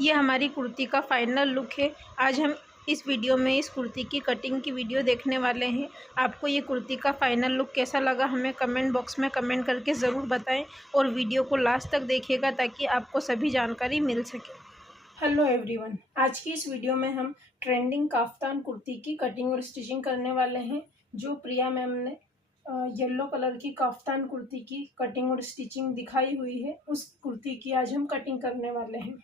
ये हमारी कुर्ती का फाइनल लुक है। आज हम इस वीडियो में इस कुर्ती की कटिंग की वीडियो देखने वाले हैं। आपको ये कुर्ती का फाइनल लुक कैसा लगा हमें कमेंट बॉक्स में कमेंट करके ज़रूर बताएं और वीडियो को लास्ट तक देखिएगा ताकि आपको सभी जानकारी मिल सके। हेलो एवरीवन, आज की इस वीडियो में हम ट्रेंडिंग काफ्तान कुर्ती की कटिंग और स्टिचिंग करने वाले हैं। जो प्रिया मैम ने येलो कलर की काफ्तान कुर्ती की कटिंग और स्टिचिंग दिखाई हुई है, उस कुर्ती की आज हम कटिंग करने वाले हैं।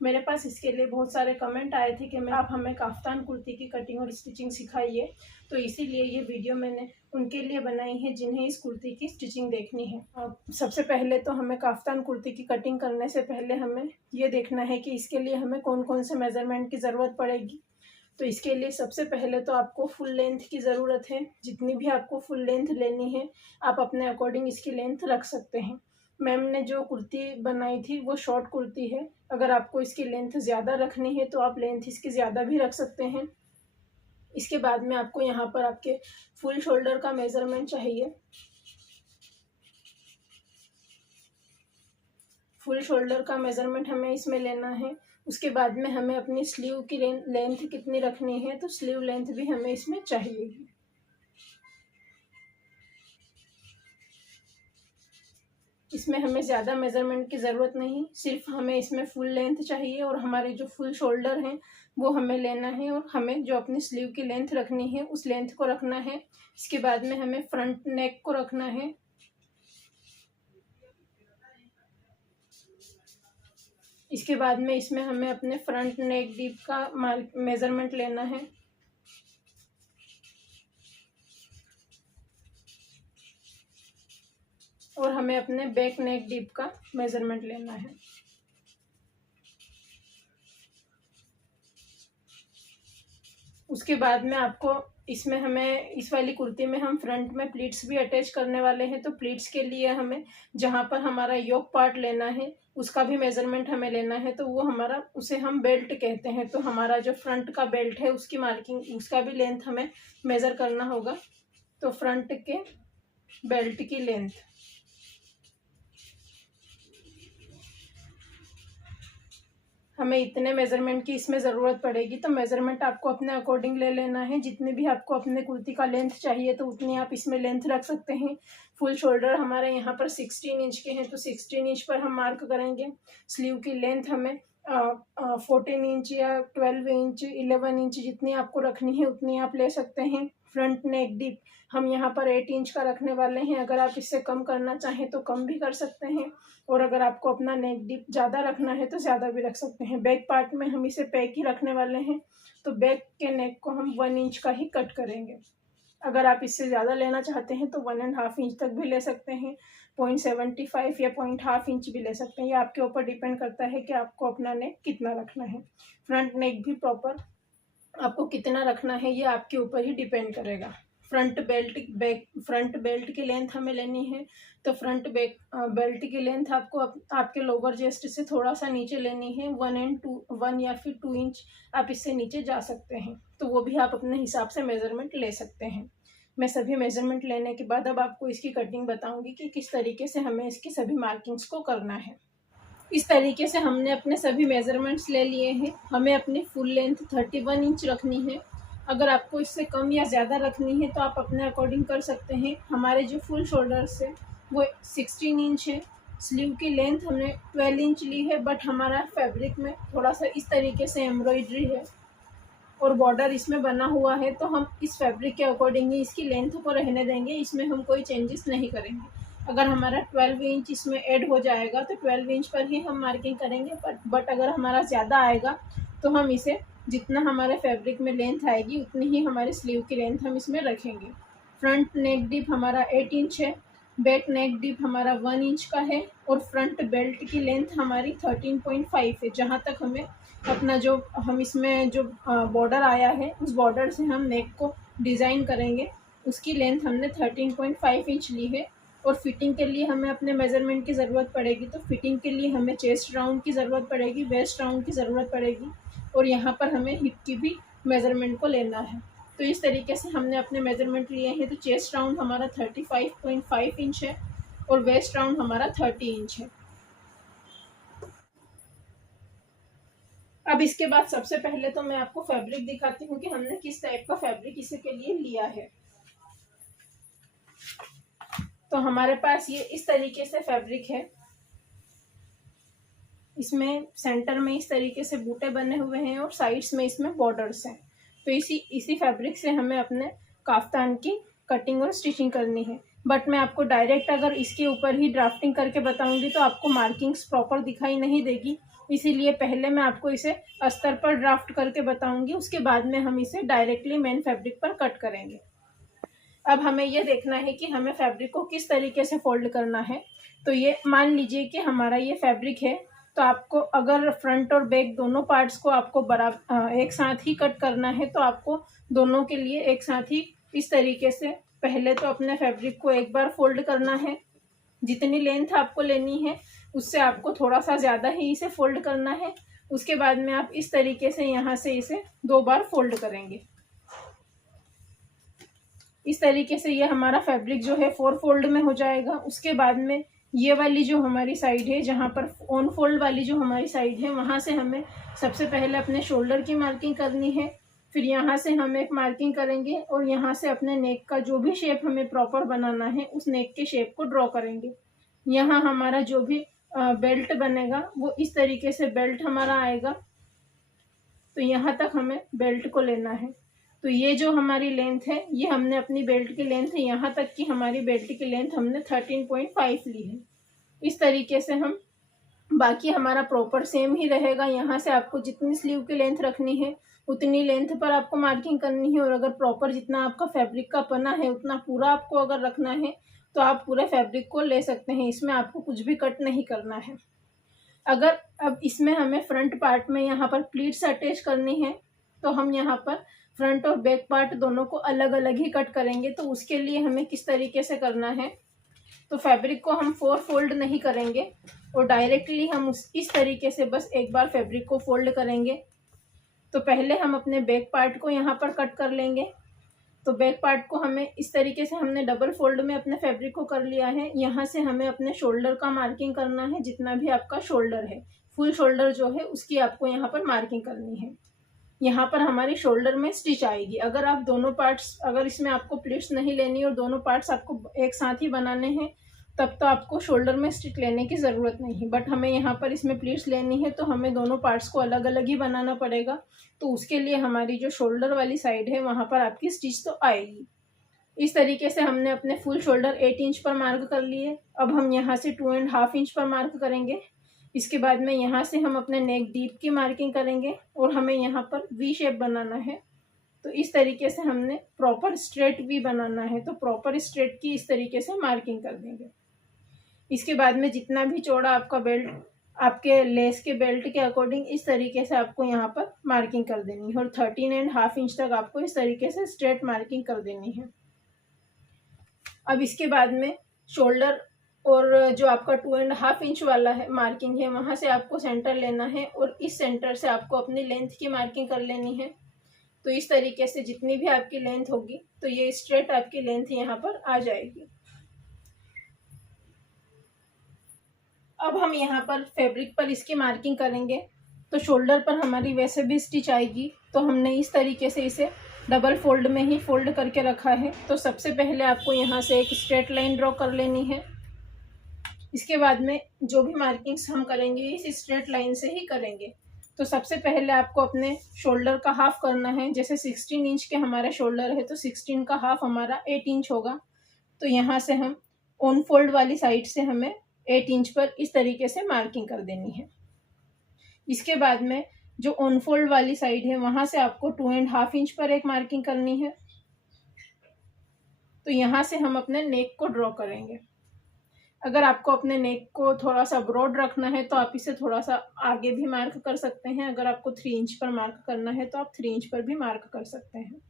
मेरे पास इसके लिए बहुत सारे कमेंट आए थे कि आप हमें काफ्तान कुर्ती की कटिंग और स्टिचिंग सिखाइए, तो इसीलिए ये वीडियो मैंने उनके लिए बनाई है जिन्हें इस कुर्ती की स्टिचिंग देखनी है। अब सबसे पहले तो हमें काफ्तान कुर्ती की कटिंग करने से पहले हमें ये देखना है कि इसके लिए हमें कौन कौन से मेज़रमेंट की ज़रूरत पड़ेगी। तो इसके लिए सबसे पहले तो आपको फुल लेंथ की ज़रूरत है। जितनी भी आपको फुल लेंथ लेनी है आप अपने अकॉर्डिंग इसकी लेंथ रख सकते हैं। मैम ने जो कुर्ती बनाई थी वो शॉर्ट कुर्ती है। अगर आपको इसकी लेंथ ज़्यादा रखनी है तो आप लेंथ इसकी ज़्यादा भी रख सकते हैं। इसके बाद में आपको यहाँ पर आपके फुल शोल्डर का मेज़रमेंट चाहिए। फुल शोल्डर का मेज़रमेंट हमें इसमें लेना है। उसके बाद में हमें अपनी स्लीव की लेंथ कितनी रखनी है, तो स्लीव लेंथ भी हमें इसमें चाहिए। इसमें हमें ज़्यादा मेज़रमेंट की ज़रूरत नहीं, सिर्फ हमें इसमें फुल लेंथ चाहिए और हमारे जो फुल शोल्डर हैं वो हमें लेना है और हमें जो अपनी स्लीव की लेंथ रखनी है उस लेंथ को रखना है। इसके बाद में हमें फ्रंट नेक को रखना है। इसके बाद में इसमें हमें अपने फ्रंट नेक डीप का मेज़रमेंट लेना है। और हमें अपने बैक नेक डीप का मेज़रमेंट लेना है। उसके बाद में आपको इसमें हमें इस वाली कुर्ती में हम फ्रंट में प्लीट्स भी अटैच करने वाले हैं, तो प्लीट्स के लिए हमें जहाँ पर हमारा योक पार्ट लेना है उसका भी मेज़रमेंट हमें लेना है। तो वो हमारा उसे हम बेल्ट कहते हैं। तो हमारा जो फ्रंट का बेल्ट है उसकी मार्किंग उसका भी लेंथ हमें मेज़र करना होगा। तो फ्रंट के बेल्ट की लेंथ हमें इतने मेज़रमेंट की इसमें ज़रूरत पड़ेगी। तो मेज़रमेंट आपको अपने अकॉर्डिंग ले लेना है। जितने भी आपको अपने कुर्ती का लेंथ चाहिए तो उतनी आप इसमें लेंथ रख सकते हैं। फुल शोल्डर हमारे यहाँ पर 16 इंच के हैं, तो 16 इंच पर हम मार्क करेंगे। स्लीव की लेंथ हमें 14 इंच या 12 इंच 11 इंच जितनी आपको रखनी है उतनी आप ले सकते हैं। फ्रंट नेक डीप हम यहाँ पर 8 इंच का रखने वाले हैं। अगर आप इससे कम करना चाहें तो कम भी कर सकते हैं, और अगर आपको अपना नेक डीप ज़्यादा रखना है तो ज़्यादा भी रख सकते हैं। बैक पार्ट में हम इसे पैक ही रखने वाले हैं, तो बैक के नेक को हम 1 इंच का ही कट करेंगे। अगर आप इससे ज़्यादा लेना चाहते हैं तो 1.5 इंच तक भी ले सकते हैं, 0.75 या 0.5 इंच भी ले सकते हैं। ये आपके ऊपर डिपेंड करता है कि आपको अपना नेक कितना रखना है। फ्रंट नेक भी प्रॉपर आपको कितना रखना है ये आपके ऊपर ही डिपेंड करेगा। फ्रंट बेल्ट की लेंथ हमें लेनी है, तो फ्रंट बेल्ट की लेंथ आपको आपके लोअर चेस्ट से थोड़ा सा नीचे लेनी है। 1 या फिर 2 इंच आप इससे नीचे जा सकते हैं, तो वो भी आप अपने हिसाब से मेज़रमेंट ले सकते हैं। मैं सभी मेज़रमेंट लेने के बाद अब आपको इसकी कटिंग बताऊंगी कि किस तरीके से हमें इसकी सभी मार्किंग्स को करना है। इस तरीके से हमने अपने सभी मेज़रमेंट्स ले लिए हैं। हमें अपनी फुल लेंथ 31 इंच रखनी है। अगर आपको इससे कम या ज़्यादा रखनी है तो आप अपने अकॉर्डिंग कर सकते हैं। हमारे जो फुल शोल्डर्स है वो 16 इंच है। स्लीव की लेंथ हमने 12 इंच ली है, बट हमारा फैब्रिक में थोड़ा सा इस तरीके से एम्ब्रॉयडरी है और बॉर्डर इसमें बना हुआ है, तो हम इस फैब्रिक के अकॉर्डिंग ही इसकी लेंथ को रहने देंगे। इसमें हम कोई चेंजेस नहीं करेंगे। अगर हमारा 12 इंच इसमें ऐड हो जाएगा तो 12 इंच पर ही हम मार्किंग करेंगे, बट अगर हमारा ज़्यादा आएगा तो हम इसे जितना हमारे फैब्रिक में लेंथ आएगी उतनी ही हमारी स्लीव की लेंथ हम इसमें रखेंगे। फ्रंट नेक डीप हमारा 8 इंच है, बैक नेक डीप हमारा 1 इंच का है और फ्रंट बेल्ट की लेंथ हमारी 13.5 है। जहाँ तक हमें अपना जो हम इसमें जो बॉर्डर आया है उस बॉर्डर से हम नेक को डिज़ाइन करेंगे, उसकी लेंथ हमने 13.5 इंच ली है। और फिटिंग के लिए हमें अपने मेज़रमेंट की ज़रूरत पड़ेगी, तो फिटिंग के लिए हमें चेस्ट राउंड की ज़रूरत पड़ेगी, वेस्ट राउंड की ज़रूरत पड़ेगी, और यहाँ पर हमें हिप की भी मेज़रमेंट को लेना है। तो इस तरीके से हमने अपने मेज़रमेंट लिए हैं। तो चेस्ट राउंड हमारा 35.5 इंच है और वेस्ट राउंड हमारा 30 इंच है। अब इसके बाद सबसे पहले तो मैं आपको फैब्रिक दिखाती हूँ कि हमने किस टाइप का फैब्रिक इसके लिए लिया है। तो हमारे पास ये इस तरीके से फैब्रिक है। इसमें सेंटर में इस तरीके से बूटे बने हुए हैं और साइड्स में इसमें बॉर्डर्स हैं। तो इसी फैब्रिक से हमें अपने काफ्तान की कटिंग और स्टिचिंग करनी है। बट मैं आपको डायरेक्ट अगर इसके ऊपर ही ड्राफ्टिंग करके बताऊंगी तो आपको मार्किंग्स प्रॉपर दिखाई नहीं देगी, इसीलिए पहले मैं आपको इसे अस्तर पर ड्राफ्ट करके बताऊंगी, उसके बाद में हम इसे डायरेक्टली मेन फैब्रिक पर कट करेंगे। अब हमें यह देखना है कि हमें फैब्रिक को किस तरीके से फोल्ड करना है। तो ये मान लीजिए कि हमारा ये फैब्रिक है, तो आपको अगर फ्रंट और बैक दोनों पार्ट्स को आपको बराबर एक साथ ही कट करना है तो आपको दोनों के लिए एक साथ ही इस तरीके से पहले तो अपने फैब्रिक को एक बार फोल्ड करना है। जितनी लेंथ आपको लेनी है उससे आपको थोड़ा सा ज़्यादा ही इसे फोल्ड करना है। उसके बाद में आप इस तरीके से यहाँ से इसे 2 बार फोल्ड करेंगे। इस तरीके से ये हमारा फैब्रिक जो है 4 फोल्ड में हो जाएगा। उसके बाद में ये वाली जो हमारी साइड है, जहाँ पर ऑन फोल्ड वाली जो हमारी साइड है, वहाँ से हमें सबसे पहले अपने शोल्डर की मार्किंग करनी है। फिर यहाँ से हम एक मार्किंग करेंगे और यहाँ से अपने नेक का जो भी शेप हमें प्रॉपर बनाना है उस नेक के शेप को ड्रॉ करेंगे। यहाँ हमारा जो भी बेल्ट बनेगा वो इस तरीके से बेल्ट हमारा आएगा। तो यहाँ तक हमें बेल्ट को लेना है। तो ये जो हमारी लेंथ है ये हमने अपनी बेल्ट की लेंथ है, यहाँ तक की हमारी बेल्ट की लेंथ हमने 13.5 ली है। इस तरीके से हम बाकी हमारा प्रॉपर सेम ही रहेगा। यहाँ से आपको जितनी स्लीव की लेंथ रखनी है उतनी लेंथ पर आपको मार्किंग करनी है, और अगर प्रॉपर जितना आपका फैब्रिक का पना है उतना पूरा आपको अगर रखना है तो आप पूरे फैब्रिक को ले सकते हैं। इसमें आपको कुछ भी कट नहीं करना है। अगर अब इसमें हमें फ्रंट पार्ट में यहाँ पर प्लीट्स अटैच करनी है तो हम यहाँ पर फ्रंट और बैक पार्ट दोनों को अलग अलग ही कट करेंगे। तो उसके लिए हमें किस तरीके से करना है, तो फैब्रिक को हम 4 फोल्ड नहीं करेंगे और डायरेक्टली हम इस तरीके से बस एक बार फैब्रिक को फोल्ड करेंगे। तो पहले हम अपने बैक पार्ट को यहाँ पर कट कर लेंगे। तो बैक पार्ट को हमें इस तरीके से हमने डबल फोल्ड में अपने फैब्रिक को कर लिया है। यहाँ से हमें अपने शोल्डर का मार्किंग करना है। जितना भी आपका शोल्डर है, फुल शोल्डर जो है उसकी आपको यहाँ पर मार्किंग करनी है। यहाँ पर हमारी शोल्डर में स्टिच आएगी। अगर आप दोनों पार्ट्स, अगर इसमें आपको प्लीट्स नहीं लेनी और दोनों पार्ट्स आपको एक साथ ही बनाने हैं तब तो आपको शोल्डर में स्टिच लेने की ज़रूरत नहीं। बट हमें यहाँ पर इसमें प्लीट्स लेनी है तो हमें दोनों पार्ट्स को अलग अलग ही बनाना पड़ेगा। तो उसके लिए हमारी जो शोल्डर वाली साइड है वहाँ पर आपकी स्टिच तो आएगी। इस तरीके से हमने अपने फुल शोल्डर 8 इंच पर मार्क कर लिए। अब हम यहाँ से 2.5 इंच पर मार्क करेंगे। इसके बाद में यहाँ से हम अपने नेक डीप की मार्किंग करेंगे और हमें यहाँ पर वी शेप बनाना है। तो इस तरीके से हमने प्रॉपर स्ट्रेट वी बनाना है, तो प्रॉपर स्ट्रेट की इस तरीके से मार्किंग कर देंगे। इसके बाद में जितना भी चौड़ा आपका बेल्ट, आपके लेस के बेल्ट के अकॉर्डिंग इस तरीके से आपको यहाँ पर मार्किंग कर देनी है और 13.5 इंच तक आपको इस तरीके से स्ट्रेट मार्किंग कर देनी है। अब इसके बाद में शोल्डर और जो आपका 2.5 इंच वाला है मार्किंग है वहाँ से आपको सेंटर लेना है और इस सेंटर से आपको अपनी लेंथ की मार्किंग कर लेनी है। तो इस तरीके से जितनी भी आपकी लेंथ होगी तो ये स्ट्रेट आपकी लेंथ यहाँ पर आ जाएगी। अब हम यहाँ पर फैब्रिक पर इसकी मार्किंग करेंगे। तो शोल्डर पर हमारी वैसे भी स्टिच आएगी, तो हमने इस तरीके से इसे डबल फोल्ड में ही फोल्ड करके रखा है। तो सबसे पहले आपको यहाँ से एक स्ट्रेट लाइन ड्रॉ कर लेनी है। इसके बाद में जो भी मार्किंग्स हम करेंगे इस स्ट्रेट लाइन से ही करेंगे। तो सबसे पहले आपको अपने शोल्डर का हाफ करना है। जैसे 16 इंच के हमारे शोल्डर है तो 16 का हाफ हमारा 8 इंच होगा। तो यहाँ से हम ऑन फोल्ड वाली साइड से हमें 8 इंच पर इस तरीके से मार्किंग कर देनी है। इसके बाद में जो ऑन फोल्ड वाली साइड है वहाँ से आपको 2.5 इंच पर एक मार्किंग करनी है। तो यहाँ से हम अपने नेक को ड्रॉ करेंगे। अगर आपको अपने नेक को थोड़ा सा ब्रॉड रखना है तो आप इसे थोड़ा सा आगे भी मार्क कर सकते हैं। अगर आपको 3 इंच पर मार्क करना है तो आप 3 इंच पर भी मार्क कर सकते हैं।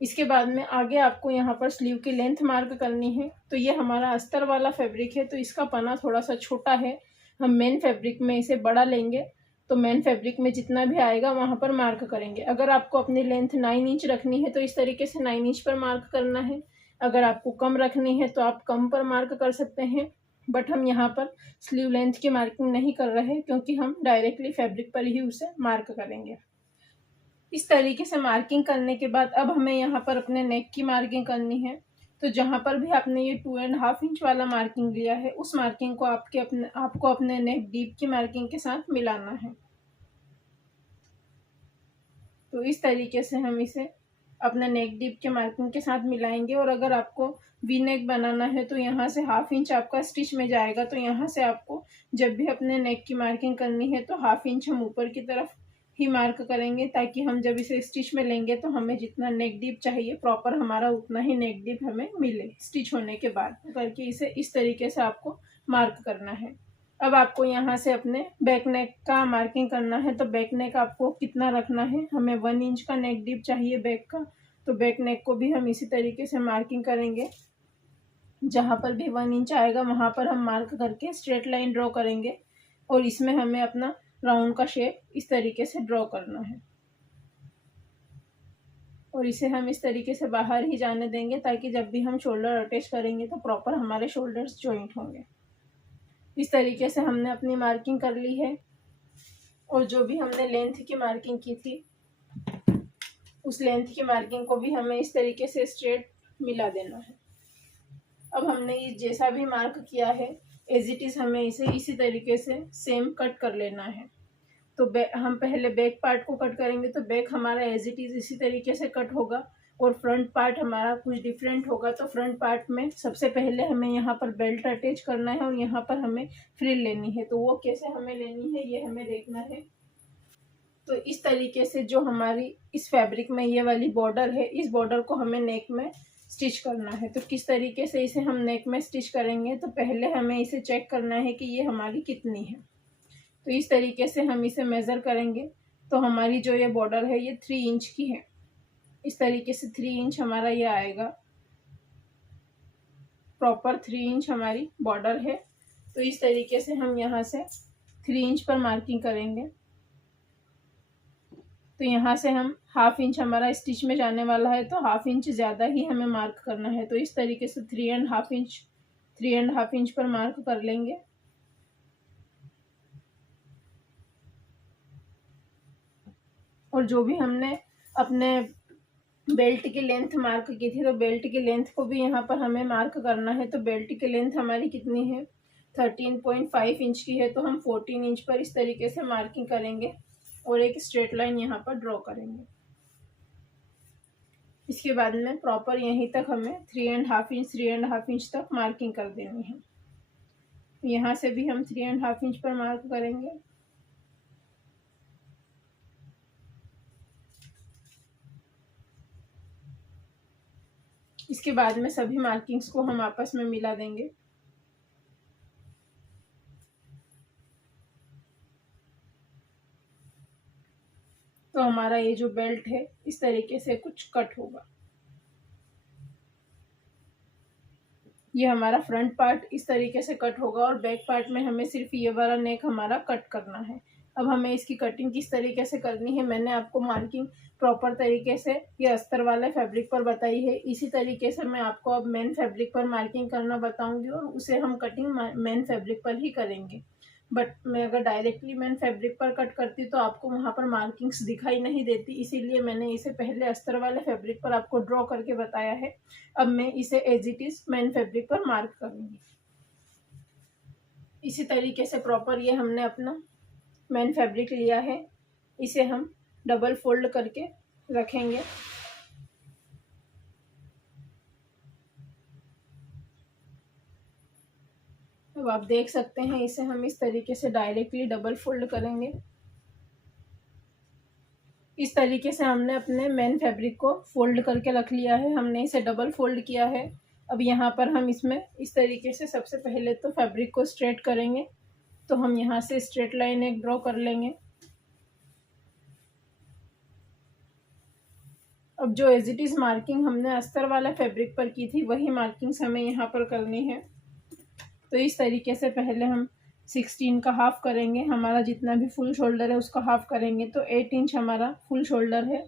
इसके बाद में आगे आपको यहाँ पर स्लीव की लेंथ मार्क करनी है। तो ये हमारा अस्तर वाला फैब्रिक है तो इसका पना थोड़ा सा छोटा है। हम मेन फैब्रिक में इसे बड़ा लेंगे, तो मेन फैब्रिक में जितना भी आएगा वहाँ पर मार्क करेंगे। अगर आपको अपनी लेंथ 9 इंच रखनी है तो इस तरीके से 9 इंच पर मार्क करना है। अगर आपको कम रखनी है तो आप कम पर मार्क कर सकते हैं। बट हम यहाँ पर स्लीव लेंथ की मार्किंग नहीं कर रहे क्योंकि हम डायरेक्टली फैब्रिक पर ही उसे मार्क करेंगे। इस तरीके से मार्किंग करने के बाद अब हमें यहाँ पर अपने नेक की मार्किंग करनी है। तो जहाँ पर भी आपने ये 2.5 इंच वाला मार्किंग लिया है उस मार्किंग को आपको अपने नेक डीप की मार्किंग के साथ मिलाना है। तो इस तरीके से हम इसे अपने नेक डीप के मार्किंग के साथ मिलाएंगे। और अगर आपको वी नेक बनाना है तो यहाँ से 1/2 इंच आपका स्टिच में जाएगा। तो यहाँ से आपको जब भी अपने नेक की मार्किंग करनी है तो 1/2 इंच हम ऊपर की तरफ ही मार्क करेंगे, ताकि हम जब इसे स्टिच में लेंगे तो हमें जितना नेक डीप चाहिए प्रॉपर हमारा उतना ही नेक डीप हमें मिले स्टिच होने के बाद। करके इसे इस तरीके से आपको मार्क करना है। अब आपको यहाँ से अपने बैक नेक का मार्किंग करना है। तो बैक नेक आपको कितना रखना है, हमें 1 इंच का नेक डीप चाहिए बैक का। तो बैक नेक को भी हम इसी तरीके से मार्किंग करेंगे। जहाँ पर भी 1 इंच आएगा वहाँ पर हम मार्क करके स्ट्रेट लाइन ड्रॉ करेंगे और इसमें हमें अपना राउंड का शेप इस तरीके से ड्रॉ करना है। और इसे हम इस तरीके से बाहर ही जाने देंगे ताकि जब भी हम शोल्डर अटैच करेंगे तो प्रॉपर हमारे शोल्डर्स जॉइंट होंगे। इस तरीके से हमने अपनी मार्किंग कर ली है। और जो भी हमने लेंथ की मार्किंग की थी उस लेंथ की मार्किंग को भी हमें इस तरीके से स्ट्रेट मिला देना है। अब हमने ये जैसा भी मार्क किया है एज इट इज़ हमें इसे इसी तरीके से सेम कट कर लेना है। तो हम पहले बैक पार्ट को कट करेंगे। तो बैक हमारा एज इट इज़ इसी तरीके से कट होगा और फ्रंट पार्ट हमारा कुछ डिफरेंट होगा। तो फ्रंट पार्ट में सबसे पहले हमें यहाँ पर बेल्ट अटैच करना है और यहाँ पर हमें फ्रिल लेनी है। तो वो कैसे हमें लेनी है ये हमें देखना है। तो इस तरीके से जो हमारी इस फैब्रिक में ये वाली बॉर्डर है इस बॉर्डर को हमें नेक में स्टिच करना है। तो किस तरीके से इसे हम नेक में स्टिच करेंगे, तो पहले हमें इसे चेक करना है कि ये हमारी कितनी है। तो इस तरीके से हम इसे मेज़र करेंगे। तो हमारी जो ये बॉर्डर है ये 3 इंच की है। इस तरीके से 3 इंच हमारा ये आएगा, प्रॉपर 3 इंच हमारी बॉर्डर है। तो इस तरीके से हम यहाँ से 3 इंच पर मार्किंग करेंगे। तो यहाँ से हम 1/2 इंच हमारा स्टिच में जाने वाला है तो 1/2 इंच ज़्यादा ही हमें मार्क करना है। तो इस तरीके से 3.5 इंच पर मार्क कर लेंगे। और जो भी हमने अपने बेल्ट की लेंथ मार्क की थी तो बेल्ट की लेंथ को भी यहाँ पर हमें मार्क करना है। तो बेल्ट की लेंथ हमारी कितनी है, 13.5 इंच की है। तो हम 14 इंच पर इस तरीके से मार्किंग करेंगे और एक स्ट्रेट लाइन यहाँ पर ड्रॉ करेंगे। इसके बाद में प्रॉपर यहीं तक हमें 3.5 इंच तक मार्किंग कर देनी है। यहाँ से भी हम 3.5 इंच पर मार्क करेंगे। इसके बाद में सभी मार्किंग्स को हम आपस में मिला देंगे। तो हमारा ये जो बेल्ट है इस तरीके से कुछ कट होगा। ये हमारा फ्रंट पार्ट इस तरीके से कट होगा और बैक पार्ट में हमें सिर्फ ये वाला नेक हमारा कट करना है। अब हमें इसकी कटिंग किस तरीके से करनी है मैंने आपको मार्किंग प्रॉपर तरीके से ये अस्तर वाले फैब्रिक पर बताई है। इसी तरीके से मैं आपको अब मेन फैब्रिक पर मार्किंग करना बताऊंगी और उसे हम कटिंग मेन फैब्रिक पर ही करेंगे। बट मैं अगर डायरेक्टली मेन फैब्रिक पर कट करती तो आपको वहाँ पर मार्किंग्स दिखाई नहीं देती, इसीलिए मैंने इसे पहले अस्तर वाले फैब्रिक पर आपको ड्रॉ करके बताया है। अब मैं इसे as it is main fabric पर मार्क करूँगी। इसी तरीके से प्रॉपर ये हमने अपना मेन फैब्रिक लिया है, इसे हम डबल फोल्ड करके रखेंगे। अब आप देख सकते हैं इसे हम इस तरीके से डायरेक्टली डबल फोल्ड करेंगे। इस तरीके से हमने अपने मेन फैब्रिक को फोल्ड करके रख लिया है, हमने इसे डबल फोल्ड किया है। अब यहाँ पर हम इसमें इस तरीके से सबसे पहले तो फैब्रिक को स्ट्रेट करेंगे। तो हम यहाँ से स्ट्रेट लाइन एक ड्रॉ कर लेंगे। अब जो एज इट इज़ मार्किंग हमने अस्तर वाला फैब्रिक पर की थी वही मार्किंग्स हमें यहाँ पर करनी है। तो इस तरीके से पहले हम 16 का हाफ करेंगे, हमारा जितना भी फुल शोल्डर है उसका हाफ करेंगे। तो 8 इंच हमारा फुल शोल्डर है।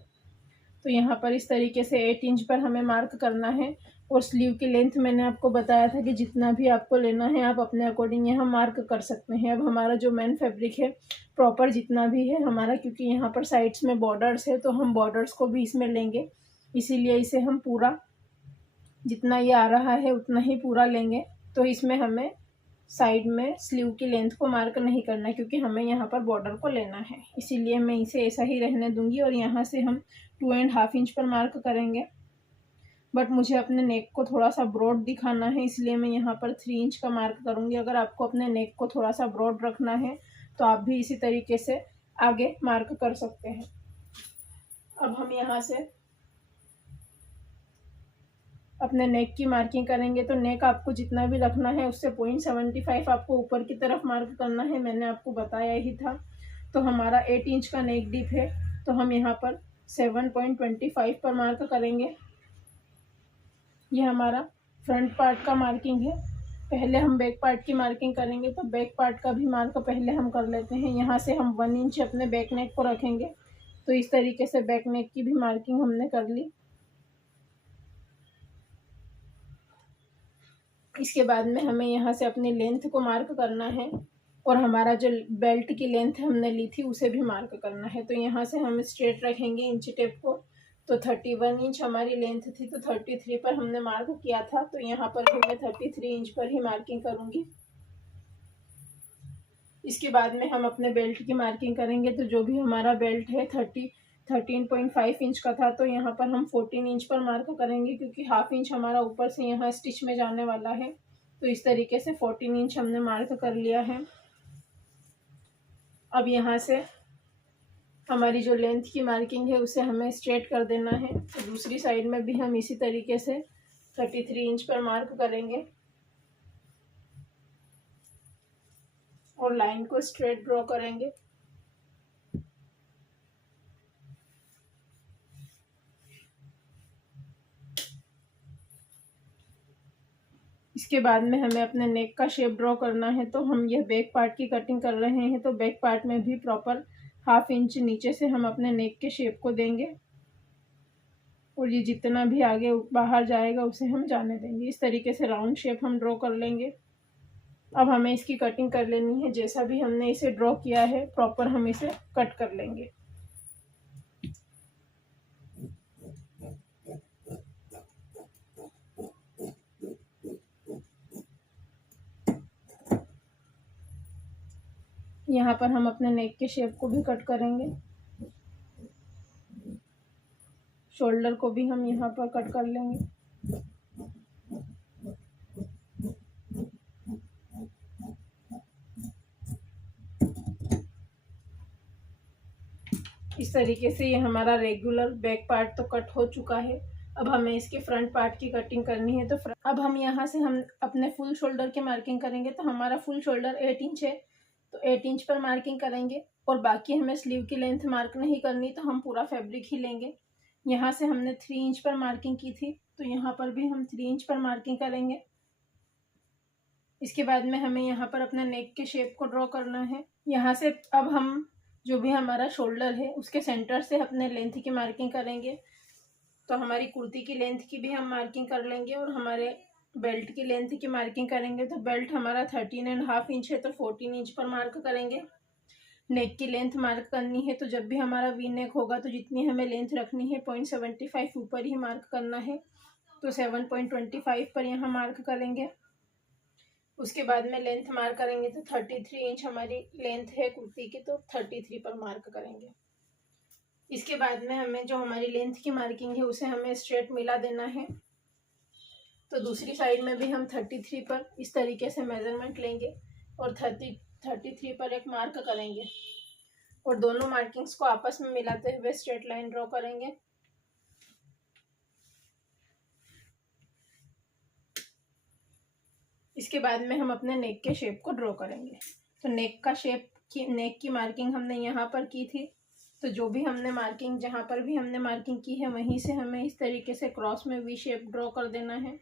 तो यहाँ पर इस तरीके से 8 इंच पर हमें मार्क करना है। और स्लीव की लेंथ मैंने आपको बताया था कि जितना भी आपको लेना है आप अपने अकॉर्डिंग यहाँ मार्क कर सकते हैं। अब हमारा जो मेन फैब्रिक है प्रॉपर जितना भी है हमारा, क्योंकि यहाँ पर साइड्स में बॉर्डर्स है तो हम बॉर्डर्स को भी इसमें लेंगे, इसीलिए इसे हम पूरा जितना ये आ रहा है उतना ही पूरा लेंगे। तो इसमें हमें साइड में स्लीव की लेंथ को मार्क नहीं करना है, क्योंकि हमें यहाँ पर बॉर्डर को लेना है, इसीलिए मैं इसे ऐसा ही रहने दूंगी। और यहाँ से हम 2.5 इंच पर मार्क करेंगे, बट मुझे अपने नेक को थोड़ा सा ब्रॉड दिखाना है, इसलिए मैं यहाँ पर 3 इंच का मार्क करूँगी। अगर आपको अपने नेक को थोड़ा सा ब्रॉड रखना है तो आप भी इसी तरीके से आगे मार्क कर सकते हैं। अब हम यहाँ से अपने नेक की मार्किंग करेंगे। तो नेक आपको जितना भी रखना है उससे 0.75 आपको ऊपर की तरफ मार्क करना है, मैंने आपको बताया ही था। तो हमारा 8 इंच का नेक डीप है, तो हम यहाँ पर 7.25 पर मार्क करेंगे। ये हमारा फ्रंट पार्ट का मार्किंग है। पहले हम बैक पार्ट की मार्किंग करेंगे, तो बैक पार्ट का भी मार्क पहले हम कर लेते हैं। यहाँ से हम 1 इंच अपने बैक नेक को रखेंगे, तो इस तरीके से बैक नेक की भी मार्किंग हमने कर ली। इसके बाद में हमें यहाँ से अपनी लेंथ को मार्क करना है, और हमारा जो बेल्ट की लेंथ हमने ली थी उसे भी मार्क करना है। तो यहाँ से हम स्ट्रेट रखेंगे इंची टेप को। तो 31 इंच हमारी लेंथ थी, तो 33 पर हमने मार्क किया था, तो यहाँ पर भी मैं 33 इंच पर ही मार्किंग करूँगी। इसके बाद में हम अपने बेल्ट की मार्किंग करेंगे। तो जो भी हमारा बेल्ट है 13.5 इंच का था, तो यहाँ पर हम 14 इंच पर मार्क करेंगे, क्योंकि हाफ इंच हमारा ऊपर से यहाँ स्टिच में जाने वाला है। तो इस तरीके से 14 इंच हमने मार्क कर लिया है। अब यहाँ से हमारी जो लेंथ की मार्किंग है उसे हमें स्ट्रेट कर देना है। तो दूसरी साइड में भी हम इसी तरीके से 33 इंच पर मार्क करेंगे और लाइन को स्ट्रेट ड्रॉ करेंगे। इसके बाद में हमें अपने नेक का शेप ड्रॉ करना है। तो हम यह बैक पार्ट की कटिंग कर रहे हैं, तो बैक पार्ट में भी प्रॉपर हाफ इंच नीचे से हम अपने नेक के शेप को देंगे, और ये जितना भी आगे बाहर जाएगा उसे हम जाने देंगे। इस तरीके से राउंड शेप हम ड्रॉ कर लेंगे। अब हमें इसकी कटिंग कर लेनी है। जैसा भी हमने इसे ड्रॉ किया है प्रॉपर हम इसे कट कर लेंगे। यहाँ पर हम अपने नेक के शेप को भी कट करेंगे, शोल्डर को भी हम यहाँ पर कट कर लेंगे। इस तरीके से ये हमारा रेगुलर बैक पार्ट तो कट हो चुका है। अब हमें इसके फ्रंट पार्ट की कटिंग करनी है। तो अब हम यहाँ से हम अपने फुल शोल्डर की मार्किंग करेंगे। तो हमारा फुल शोल्डर 8 इंच है, तो 8 इंच पर मार्किंग करेंगे, और बाकी हमें स्लीव की लेंथ मार्क नहीं करनी, तो हम पूरा फैब्रिक ही लेंगे। यहाँ से हमने 3 इंच पर मार्किंग की थी, तो यहाँ पर भी हम 3 इंच पर मार्किंग करेंगे। इसके बाद में हमें यहाँ पर अपना नेक के शेप को ड्रॉ करना है। यहाँ से अब हम जो भी हमारा शोल्डर है उसके सेंटर से अपने लेंथ की मार्किंग करेंगे। तो हमारी कुर्ती की लेंथ की भी हम मार्किंग कर लेंगे, और हमारे बेल्ट की लेंथ की मार्किंग करेंगे। तो बेल्ट हमारा 13.5 इंच है, तो 14 इंच पर मार्क करेंगे। नेक की लेंथ मार्क करनी है, तो जब भी हमारा वी नेक होगा तो जितनी हमें लेंथ रखनी है 0.75 ऊपर ही मार्क करना है। तो 7.25 पर यहाँ मार्क करेंगे। उसके बाद में लेंथ मार्क करेंगे, तो 33 इंच हमारी लेंथ है कुर्ती की, तो 33 पर मार्क करेंगे। इसके बाद में हमें जो हमारी लेंथ की मार्किंग है उसे हमें स्ट्रेट मिला देना है। तो दूसरी साइड में भी हम 33 पर इस तरीके से मेजरमेंट लेंगे और 33 पर एक मार्क करेंगे, और दोनों मार्किंग्स को आपस में मिलाते हुए स्ट्रेट लाइन ड्रॉ करेंगे। इसके बाद में हम अपने नेक के शेप को ड्रॉ करेंगे। तो नेक की मार्किंग हमने यहाँ पर की थी, तो जो भी हमने मार्किंग जहाँ पर भी हमने मार्किंग की है वहीं से हमें इस तरीके से क्रॉस में वी शेप ड्रॉ कर देना है।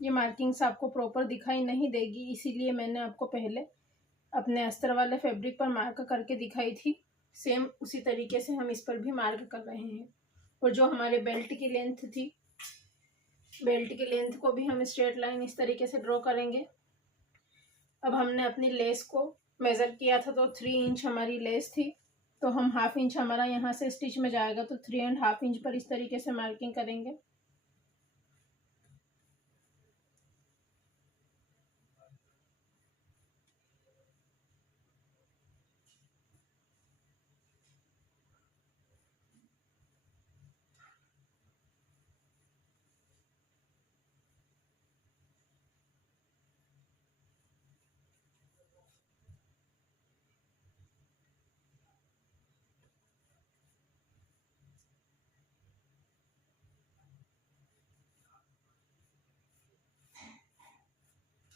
ये मार्किंग्स आपको प्रॉपर दिखाई नहीं देगी, इसीलिए मैंने आपको पहले अपने अस्तर वाले फैब्रिक पर मार्क करके दिखाई थी। सेम उसी तरीके से हम इस पर भी मार्क कर रहे हैं। और जो हमारे बेल्ट की लेंथ थी, बेल्ट की लेंथ को भी हम स्ट्रेट लाइन इस तरीके से ड्रॉ करेंगे। अब हमने अपनी लेस को मेज़र किया था तो 3 इंच हमारी लेस थी, तो हम 1/2 इंच हमारा यहाँ से स्टिच में जाएगा, तो 3.5 इंच पर इस तरीके से मार्किंग करेंगे।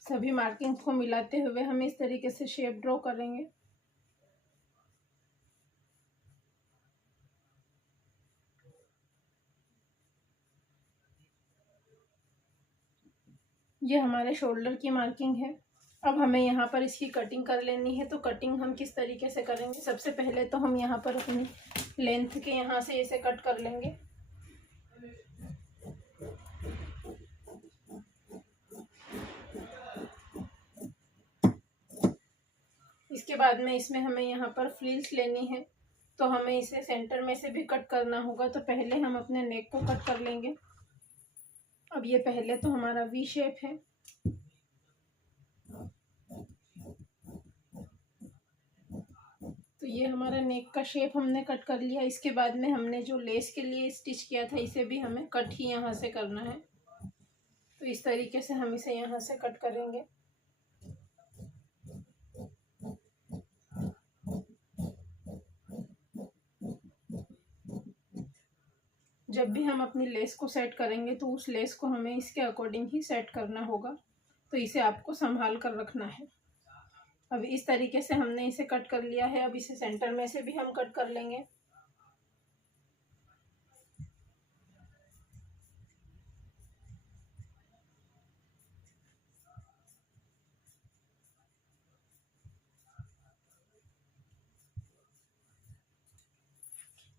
सभी मार्किंग्स को मिलाते हुए हम इस तरीके से शेप ड्रॉ करेंगे। ये हमारे शोल्डर की मार्किंग है। अब हमें यहाँ पर इसकी कटिंग कर लेनी है। तो कटिंग हम किस तरीके से करेंगे, सबसे पहले तो हम यहाँ पर अपनी लेंथ के यहाँ से इसे कट कर लेंगे। इसके बाद में इसमें हमें यहाँ पर फ्रिल्स लेनी है, तो हमें इसे सेंटर में से भी कट करना होगा। तो पहले हम अपने नेक को कट कर लेंगे। अब ये पहले तो हमारा वी शेप है, तो ये हमारा नेक का शेप हमने कट कर लिया। इसके बाद में हमने जो लेस के लिए स्टिच किया था इसे भी हमें कट ही यहाँ से करना है। तो इस तरीके से हम इसे यहाँ से कट करेंगे। जब भी हम अपनी लेस को सेट करेंगे तो उस लेस को हमें इसके अकॉर्डिंग ही सेट करना होगा, तो इसे आपको संभाल कर रखना है। अब इस तरीके से हमने इसे कट कर लिया है। अब इसे सेंटर में से भी हम कट कर लेंगे।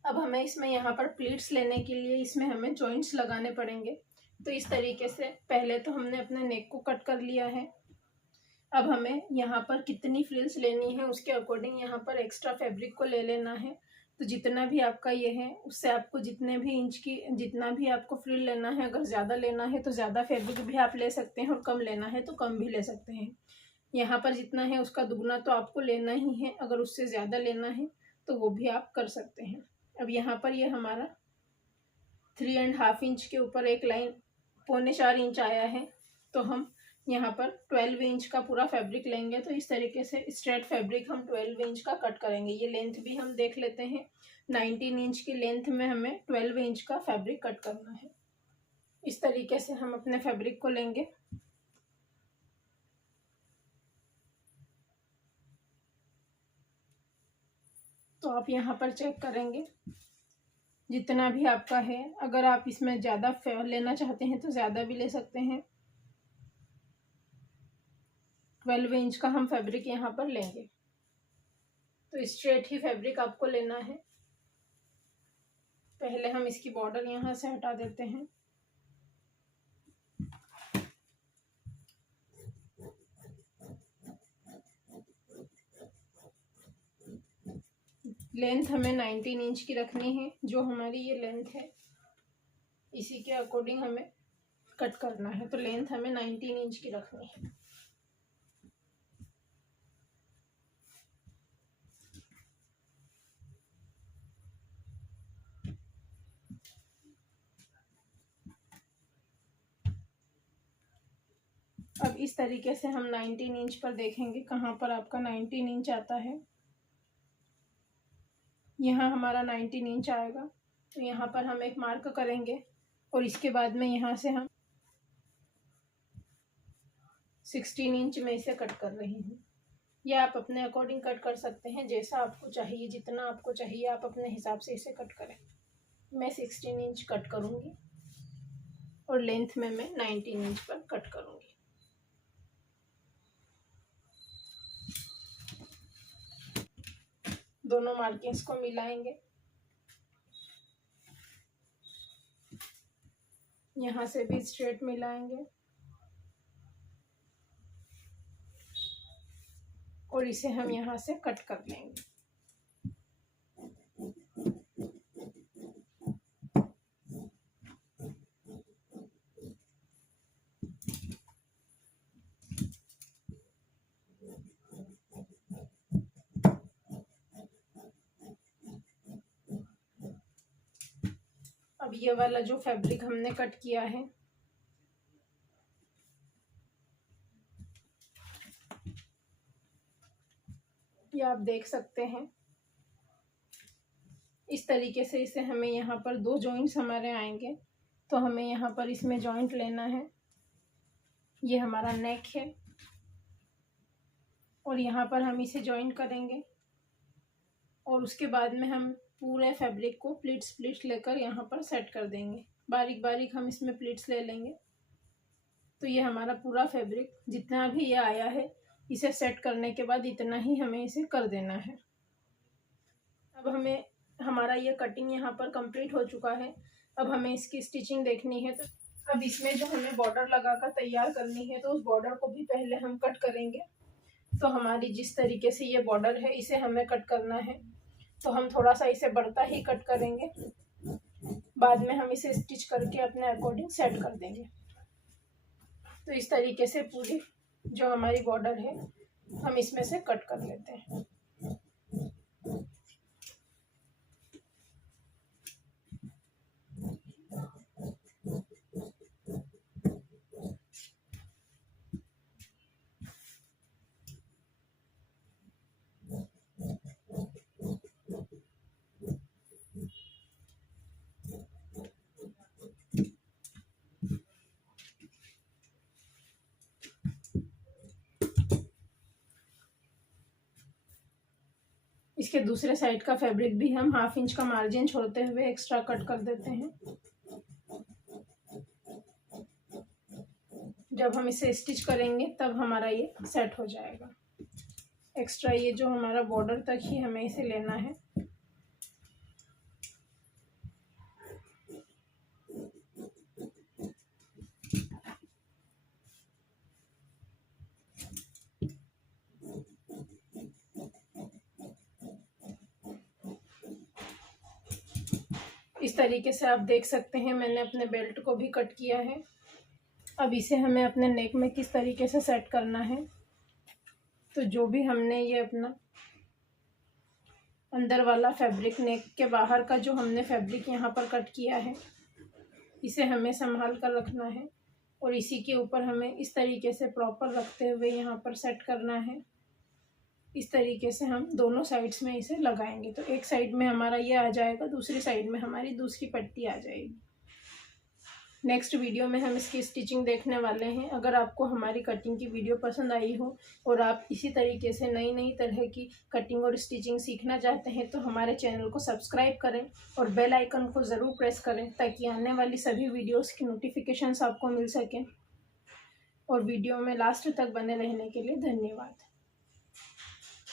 अब हमें इसमें यहाँ पर प्लीट्स लेने के लिए इसमें हमें जॉइंट्स लगाने पड़ेंगे। तो इस तरीके से पहले तो हमने अपने नेक को कट कर लिया है। अब हमें यहाँ पर कितनी फ्रिल्स लेनी है उसके अकॉर्डिंग यहाँ पर एक्स्ट्रा फैब्रिक को ले लेना है। तो जितना भी आपका ये है उससे आपको जितने भी इंच की जितना भी आपको फ्रिल लेना है, अगर ज़्यादा लेना है तो ज़्यादा फैब्रिक भी आप ले सकते हैं और कम लेना है तो कम भी ले सकते हैं। यहाँ पर जितना है उसका दुगना तो आपको लेना ही है, अगर उससे ज़्यादा लेना है तो वो भी आप कर सकते हैं। अब यहाँ पर ये हमारा 3.5 इंच के ऊपर एक लाइन 3.25 इंच आया है, तो हम यहाँ पर 12 इंच का पूरा फैब्रिक लेंगे। तो इस तरीके से स्ट्रेट फैब्रिक हम 12 इंच का कट करेंगे। ये लेंथ भी हम देख लेते हैं, 19 इंच की लेंथ में हमें 12 इंच का फैब्रिक कट करना है। इस तरीके से हम अपने फैब्रिक को लेंगे। तो आप यहाँ पर चेक करेंगे जितना भी आपका है, अगर आप इसमें ज़्यादा लेना चाहते हैं तो ज़्यादा भी ले सकते हैं। 12 इंच का हम फैब्रिक यहाँ पर लेंगे। तो स्ट्रेट ही फैब्रिक आपको लेना है। पहले हम इसकी बॉर्डर यहाँ से हटा देते हैं। लेंथ हमें 19 इंच की रखनी है। जो हमारी ये लेंथ है इसी के अकॉर्डिंग हमें कट करना है। तो लेंथ हमें 19 इंच की रखनी है। अब इस तरीके से हम 19 इंच पर देखेंगे कहाँ पर आपका 19 इंच आता है। यहाँ हमारा 19 इंच आएगा, तो यहाँ पर हम एक मार्क करेंगे और इसके बाद में यहाँ से हम 16 इंच में इसे कट कर रही हूँ। या आप अपने अकॉर्डिंग कट कर सकते हैं, जैसा आपको चाहिए, जितना आपको चाहिए आप अपने हिसाब से इसे कट करें। मैं 16 इंच कट करूँगी और लेंथ में मैं 19 इंच पर कट करूँगी। दोनों मार्किंग्स को मिलाएंगे। यहाँ से भी स्ट्रेट मिलाएंगे और इसे हम यहाँ से कट कर लेंगे। अब ये वाला जो फैब्रिक हमने कट किया है, ये आप देख सकते हैं इस तरीके से इसे हमें यहाँ पर 2 जॉइंट्स हमारे आएंगे। तो हमें यहाँ पर इसमें जॉइंट लेना है। ये हमारा नेक है और यहाँ पर हम इसे जॉइन करेंगे और उसके बाद में हम पूरे फैब्रिक को प्लीट्स लेकर यहाँ पर सेट कर देंगे। बारीक बारीक हम इसमें प्लीट्स ले लेंगे। तो ये हमारा पूरा फैब्रिक जितना भी ये आया है, इसे सेट करने के बाद इतना ही हमें इसे कर देना है। अब हमें हमारा ये कटिंग यहाँ पर कंप्लीट हो चुका है। अब हमें इसकी स्टिचिंग देखनी है। तो अब इसमें जो हमें बॉर्डर लगाकर तैयार करनी है, तो उस बॉर्डर को भी पहले हम कट करेंगे। तो हमारी जिस तरीके से ये बॉर्डर है, इसे हमें कट करना है। तो हम थोड़ा सा इसे बढ़ता ही कट करेंगे, बाद में हम इसे स्टिच करके अपने अकॉर्डिंग सेट कर देंगे। तो इस तरीके से पूरी जो हमारी बॉर्डर है, हम इसमें से कट कर लेते हैं। इसके दूसरे साइड का फैब्रिक भी हम 1/2 इंच का मार्जिन छोड़ते हुए एक्स्ट्रा कट कर देते हैं। जब हम इसे स्टिच करेंगे तब हमारा ये सेट हो जाएगा। एक्स्ट्रा ये जो हमारा बॉर्डर तक ही हमें इसे लेना है। इस तरीके से आप देख सकते हैं मैंने अपने बेल्ट को भी कट किया है। अब इसे हमें अपने नेक में किस तरीके से सेट करना है। तो जो भी हमने ये अपना अंदर वाला फैब्रिक, नेक के बाहर का जो हमने फैब्रिक यहाँ पर कट किया है, इसे हमें संभाल कर रखना है और इसी के ऊपर हमें इस तरीके से प्रॉपर रखते हुए यहाँ पर सेट करना है। इस तरीके से हम दोनों साइड्स में इसे लगाएंगे। तो एक साइड में हमारा ये आ जाएगा, दूसरी साइड में हमारी दूसरी पट्टी आ जाएगी। नेक्स्ट वीडियो में हम इसकी स्टिचिंग देखने वाले हैं। अगर आपको हमारी कटिंग की वीडियो पसंद आई हो और आप इसी तरीके से नई नई तरह की कटिंग और स्टिचिंग सीखना चाहते हैं, तो हमारे चैनल को सब्सक्राइब करें और बेल आइकन को ज़रूर प्रेस करें, ताकि आने वाली सभी वीडियोस की नोटिफिकेशंस आपको मिल सकें। और वीडियो में लास्ट तक बने रहने के लिए धन्यवाद।